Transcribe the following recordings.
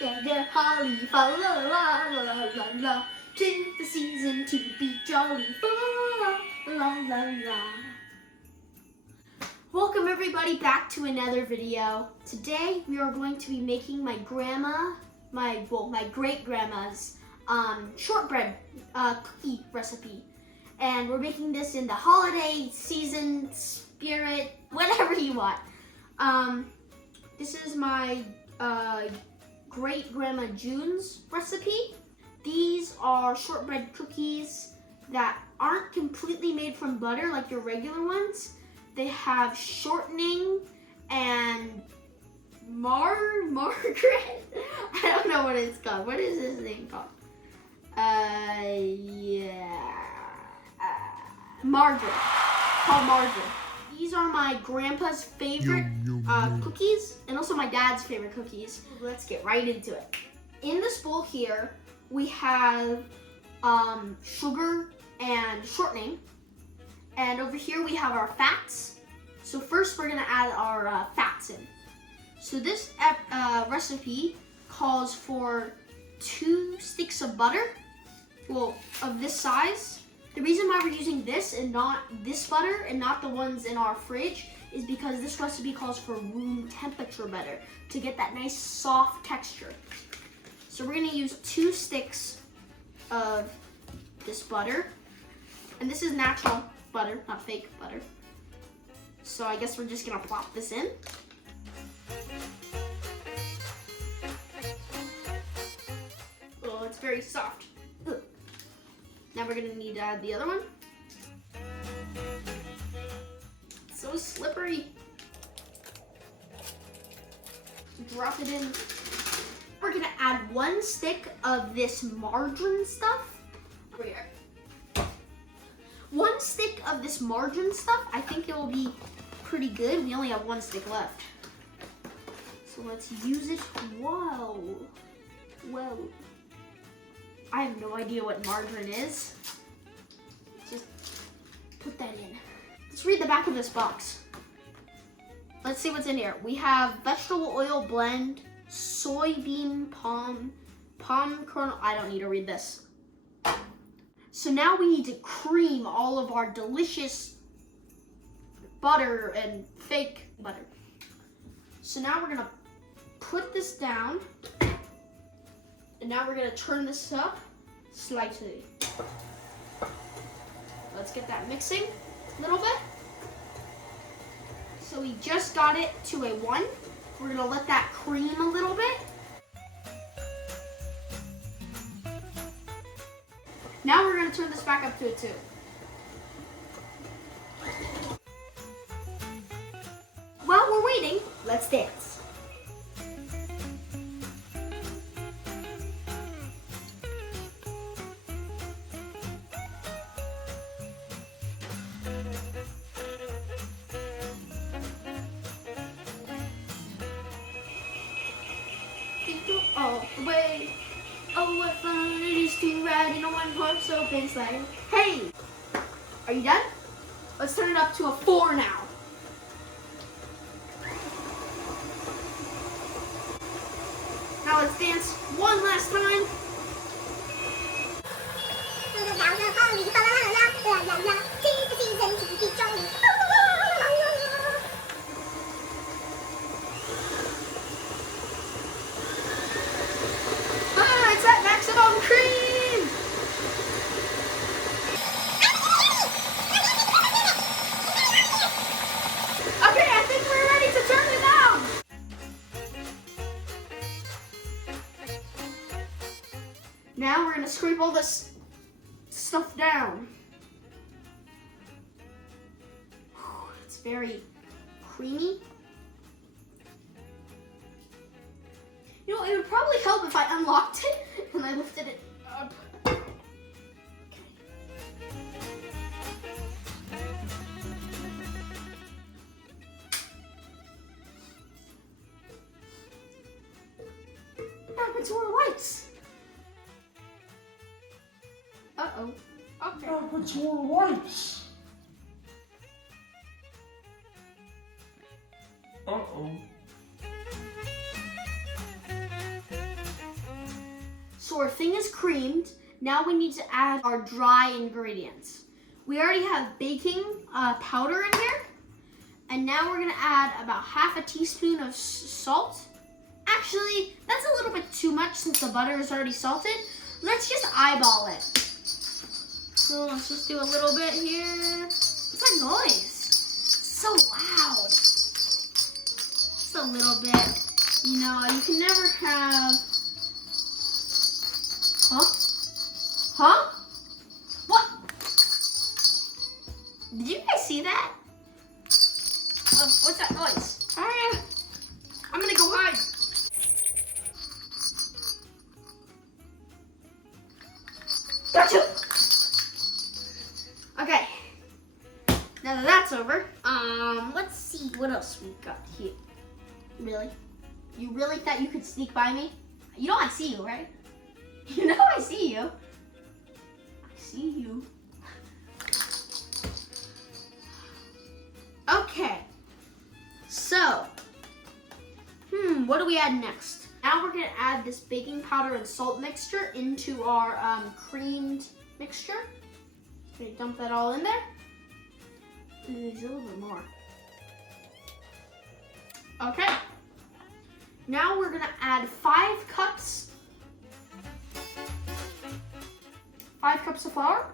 Yeah, the holly fall, la la la la la la. 'Tis the season to be jolly, la la la la. Welcome everybody back to another video. Today we are going to be making my great grandma's shortbread cookie recipe, and we're making this in the holiday season spirit, whatever you want. This is my great grandma June's recipe. These are shortbread cookies that aren't completely made from butter like your regular ones. They have shortening and Margaret. I don't know what it's called. What is this thing called? Margaret. Called Margaret. These are my grandpa's favorite cookies, and also my dad's favorite cookies. Let's get right into it. In this bowl here, we have sugar and shortening. And over here we have our fats. So first we're gonna add our fats in. So this recipe calls for 2 sticks of butter, well, of this size. The reason why we're using this and not this butter and not the ones in our fridge is because this recipe calls for room temperature butter to get that nice soft texture. So we're gonna use 2 sticks of this butter. And this is natural butter, not fake butter. So I guess we're just gonna plop this in. Oh, it's very soft. Ugh. Now we're gonna need to add the other one. It's so slippery. Drop it in. We're gonna add 1 stick of this margarine stuff. Over here. 1 stick of this margarine stuff. I think it will be pretty good. We only have 1 stick left. So let's use it. Whoa. Whoa. I have no idea what margarine is. Just put that in. Let's read the back of this box. Let's see what's in here. We have vegetable oil blend, soybean palm kernel. I don't need to read this. So now we need to cream all of our delicious butter and fake butter. So now we're gonna put this down, and now we're gonna turn this up slightly. Let's get that mixing a little bit. So we just got it to a 1. We're gonna let that cream a little bit. Now we're gonna turn this back up to a 2. While we're waiting, let's dance. All the way. Oh, what fun it is to ride in a 1-horse open sleigh. Hey, are you done? Let's turn it up to a 4 now. Now let's dance one last time. It's that maximum cream. Okay, I think we're ready to turn it down. Now we're gonna scrape all this stuff down. It's very creamy. You know, it would probably help if I unlocked it and I lifted it up. Okay. Back into our lights. Uh-oh. Okay. Back into our lights. Uh-oh. So our thing is creamed. Now we need to add our dry ingredients. We already have baking powder in here. And now we're gonna add about half a teaspoon of salt. Actually, that's a little bit too much since the butter is already salted. Let's just eyeball it. So let's just do a little bit here. What's that noise? So loud. Just a little bit. You know, you can never have... Huh? Huh? What? Did you guys see that? Oh, what's that noise? I'm gonna go hide. Gotcha. Okay. Now that that's over, let's see what else we got here. Really? You really thought you could sneak by me? You know I see you, right? You know I see you. I see you. Okay. So, what do we add next? Now we're gonna add this baking powder and salt mixture into our creamed mixture. Gonna dump that all in there. There's a little bit more. Okay. Now we're gonna add 5 cups. 5 cups of flour.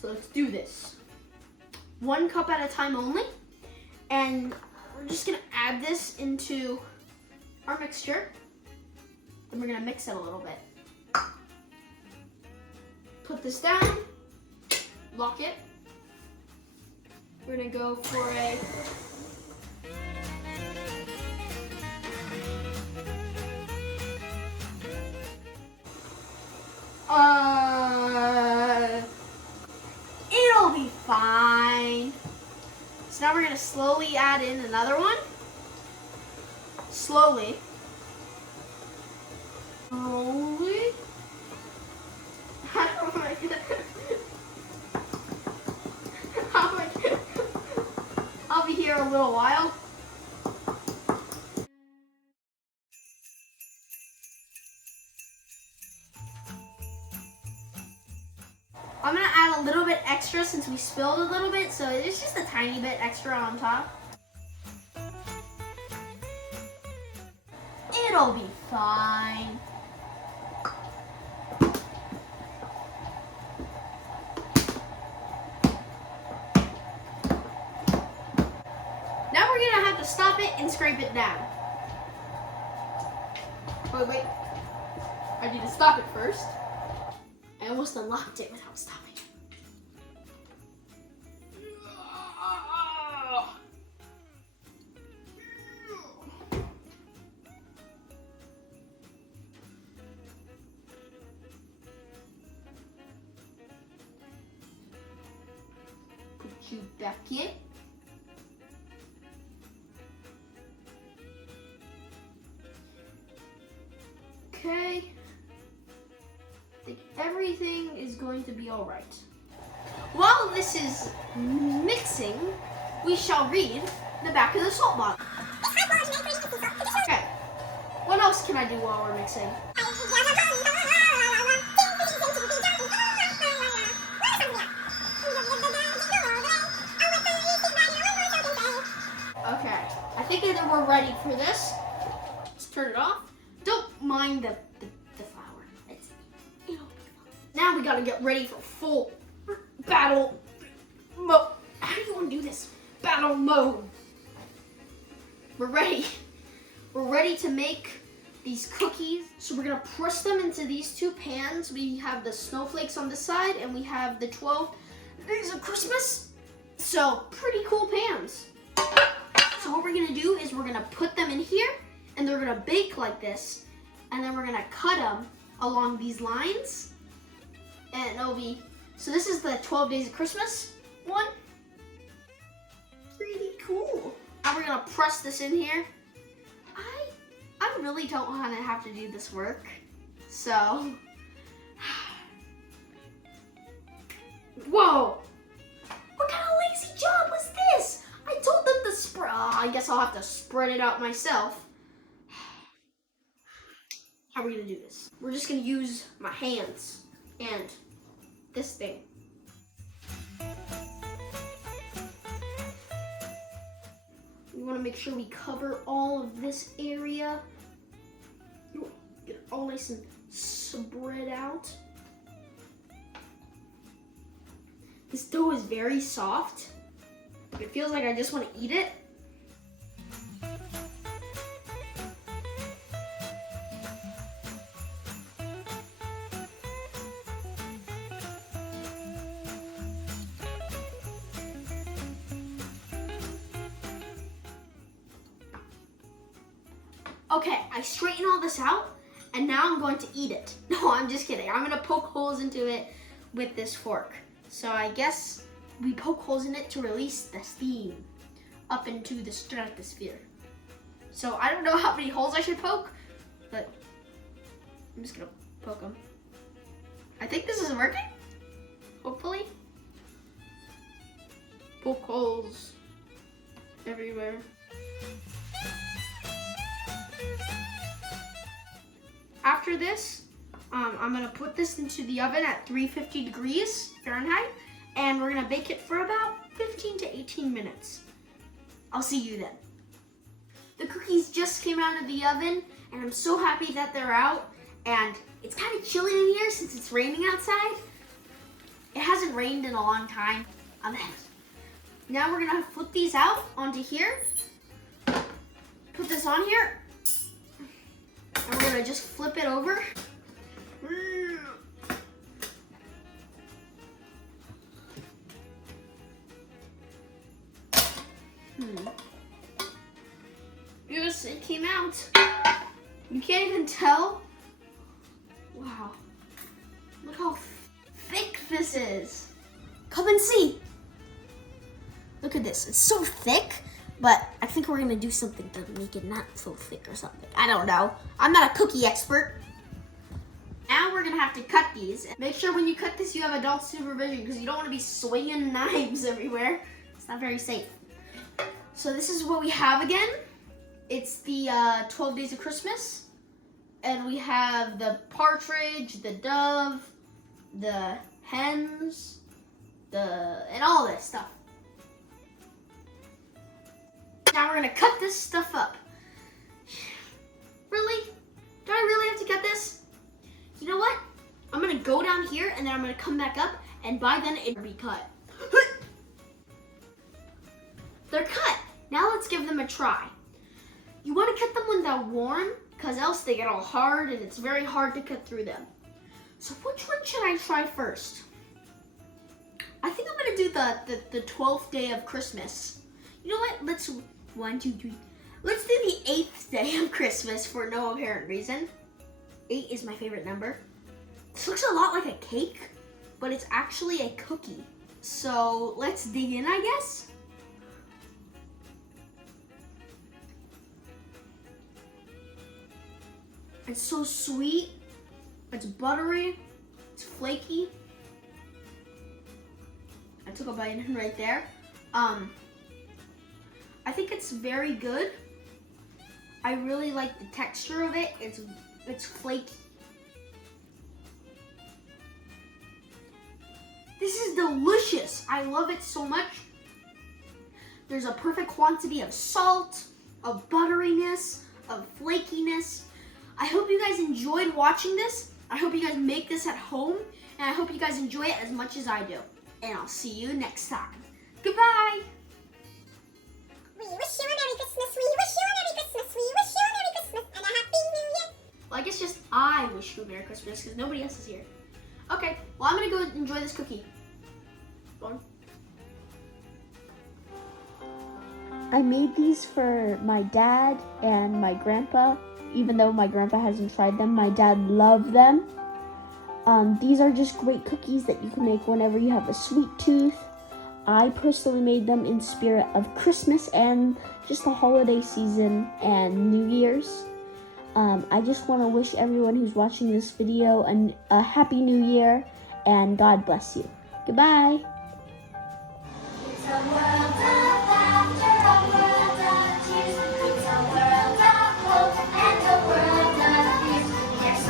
So let's do this. 1 cup at a time only. And we're just gonna add this into our mixture. Then we're gonna mix it a little bit. Put this down, lock it. We're gonna go for a it'll be fine. So now we're gonna slowly add in another one. Slowly. Slowly. Oh my God. Oh my God. I'll be here a little while. I'm gonna add a little bit extra since we spilled a little bit, so it's just a tiny bit extra on top. It'll be fine. Now we're gonna have to stop it and scrape it down. Wait. I need to stop it first. I almost unlocked it without stopping. Put you back in. Okay. I think everything is going to be all right. While this is mixing, we shall read the back of the salt bottle. Okay. What else can I do while we're mixing? Okay. I think that we're ready for this. Let's turn it off. Don't mind the flour. It'll be fine. Now we gotta get ready for full battle mode. How do you want to do this? Battle mode. We're ready. We're ready to make these cookies. So we're gonna press them into these 2 pans. We have the snowflakes on the side and we have the 12 days of Christmas. So pretty cool pans. So what we're gonna do is we're gonna put them in here and they're gonna bake like this. And then we're gonna cut them along these lines. And it'll be, so this is the 12 days of Christmas one. Pretty cool. Now we're gonna press this in here. I really don't wanna have to do this work. So, whoa. What kind of lazy job was this? I told them to spread, I guess I'll have to spread it out myself. how we're gonna do this. We're just gonna use my hands and this thing. We wanna make sure we cover all of this area. Get it all nice and spread out. This dough is very soft. It feels like I just want to eat it. Okay, I straighten all this out, and now I'm going to eat it. No, I'm just kidding. I'm gonna poke holes into it with this fork. So I guess we poke holes in it to release the steam up into the stratosphere. So I don't know how many holes I should poke, but I'm just gonna poke them. I think this is working, hopefully. Poke holes everywhere. After this, I'm gonna put this into the oven at 350 degrees Fahrenheit, and we're gonna bake it for about 15 to 18 minutes. I'll see you then. The cookies just came out of the oven, and I'm so happy that they're out, and it's kind of chilly in here since it's raining outside. It hasn't rained in a long time. Now we're gonna flip these out onto here, put this on here, and we're gonna just flip it over. Yes, it came out. You can't even tell. Wow. Look how thick this is. Come and see. Look at this. It's so thick, but I think we're gonna do something to make it not so thick or something. I don't know. I'm not a cookie expert. Now we're gonna have to cut these. Make sure when you cut this you have adult supervision because you don't want to be swinging knives everywhere. It's not very safe. So this is what we have again. It's the 12 Days of Christmas. And we have the partridge, the dove, the hens, and all this stuff. Now we're gonna cut this stuff up. Really? Do I really have to cut this? You know what? I'm gonna go down here and then I'm gonna come back up, and by then it'll be cut. They're cut. Now let's give them a try. You wanna cut them when they're warm, because else they get all hard and it's very hard to cut through them. So which one should I try first? I think I'm gonna do the 12th day of Christmas. You know what? Let's 1, 2, 3. Let's do the 8th day of Christmas for no apparent reason. 8 is my favorite number. This looks a lot like a cake, but it's actually a cookie. So let's dig in, I guess. It's so sweet. It's buttery. It's flaky. I took a bite right there. I think it's very good. I really like the texture of it. It's flaky. This is delicious. I love it so much. There's a perfect quantity of salt, of butteriness, of flakiness. I hope you guys enjoyed watching this. I hope you guys make this at home, and I hope you guys enjoy it as much as I do. And I'll see you next time. Goodbye. We wish you a Merry Christmas, we wish you a Merry Christmas, we wish you a Merry Christmas and a Happy New Year. Well, I guess just I wish you a Merry Christmas because nobody else is here. Okay, well, I'm gonna go enjoy this cookie. Go on. I made these for my dad and my grandpa. Even though my grandpa hasn't tried them, my dad loved them. These are just great cookies that you can make whenever you have a sweet tooth. I personally made them in spirit of Christmas and just the holiday season and New Year's. I just want to wish everyone who's watching this video a Happy New Year and God bless you. Goodbye. It's a world of laughter, a world of tears. It's a world of hope and a world of fears. There's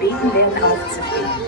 gebeten werden aufzustehen.